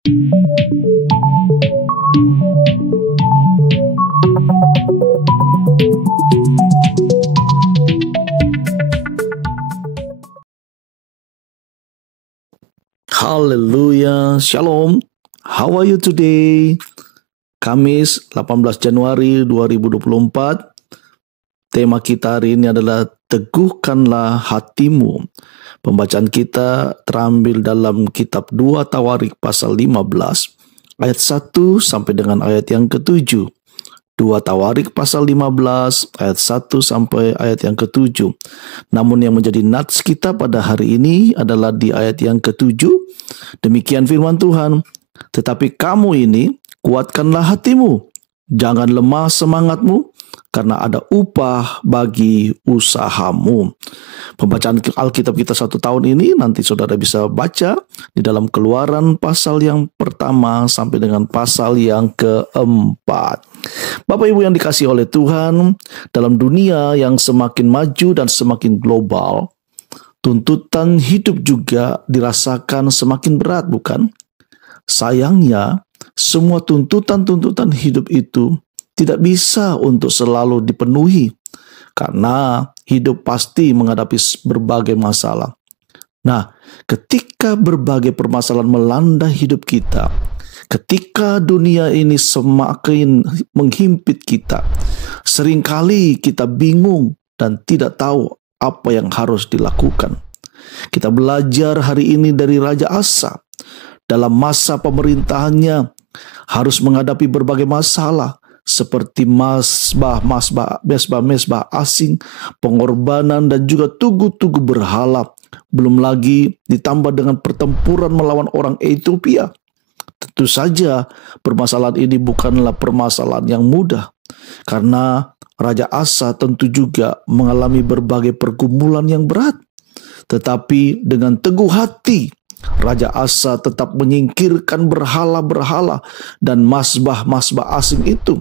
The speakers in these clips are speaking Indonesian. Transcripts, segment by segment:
Haleluya, Shalom. How are you today? Kamis 18 Januari 2024. Tema kita hari ini adalah teguhkanlah hatimu. Pembacaan kita terambil dalam kitab 2 Tawarik pasal 15 ayat 1 sampai dengan ayat yang ke-7. 2 Tawarik pasal 15 ayat 1 sampai ayat yang ke-7. Namun yang menjadi nats kita pada hari ini adalah di ayat yang ke-7. Demikian firman Tuhan, tetapi kamu ini kuatkanlah hatimu, jangan lemah semangatmu, karena ada upah bagi usahamu. Pembacaan Alkitab kita 1 tahun ini nanti saudara bisa baca di dalam Keluaran pasal yang pertama sampai dengan pasal yang keempat. Bapak Ibu yang dikasihi oleh Tuhan, dalam dunia yang semakin maju dan semakin global, tuntutan hidup juga dirasakan semakin berat, bukan? Sayangnya, semua tuntutan-tuntutan hidup itu tidak bisa untuk selalu dipenuhi, karena hidup pasti menghadapi berbagai masalah. Nah, ketika berbagai permasalahan melanda hidup kita, ketika dunia ini semakin menghimpit kita, seringkali kita bingung dan tidak tahu apa yang harus dilakukan. Kita belajar hari ini dari Raja Asa. Dalam masa pemerintahannya harus menghadapi berbagai masalah seperti mesbah asing, pengorbanan dan juga tugu-tugu berhala. Belum lagi ditambah dengan pertempuran melawan orang Ethiopia. Tentu saja permasalahan ini bukanlah permasalahan yang mudah, karena Raja Asa tentu juga mengalami berbagai pergumulan yang berat. Tetapi dengan teguh hati, Raja Asa tetap menyingkirkan berhala-berhala dan masbah-masbah asing itu.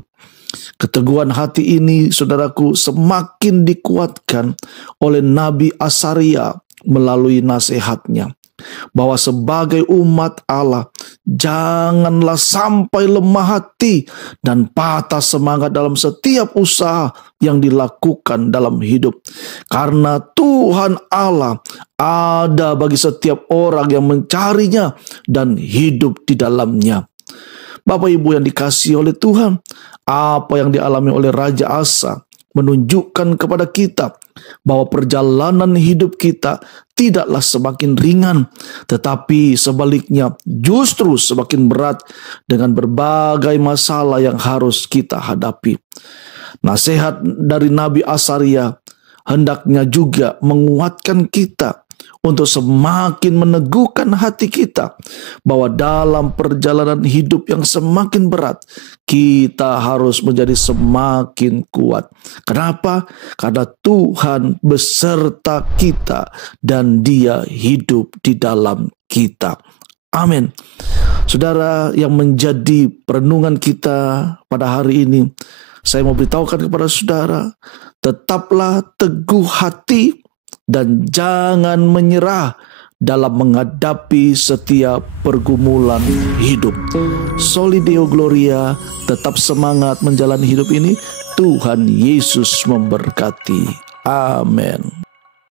Keteguhan hati ini, saudaraku, semakin dikuatkan oleh Nabi Asaria melalui nasihatnya, bahwa sebagai umat Allah, janganlah sampai lemah hati dan patah semangat dalam setiap usaha yang dilakukan dalam hidup. Karena Tuhan Allah ada bagi setiap orang yang mencarinya dan hidup di dalamnya. Bapak Ibu yang dikasihi oleh Tuhan, apa yang dialami oleh Raja Asa menunjukkan kepada kita bahwa perjalanan hidup kita tidaklah semakin ringan, tetapi sebaliknya justru semakin berat dengan berbagai masalah yang harus kita hadapi. Nasihat dari Nabi Asaria hendaknya juga menguatkan kita untuk semakin meneguhkan hati kita bahwa dalam perjalanan hidup yang semakin berat, kita harus menjadi semakin kuat. Kenapa? Karena Tuhan beserta kita dan Dia hidup di dalam kita. Amin. Saudara, yang menjadi perenungan kita pada hari ini, saya mau beritahukan kepada saudara, tetaplah teguh hati dan jangan menyerah dalam menghadapi setiap pergumulan hidup. Soli Deo Gloria, tetap semangat menjalani hidup ini. Tuhan Yesus memberkati. Amin.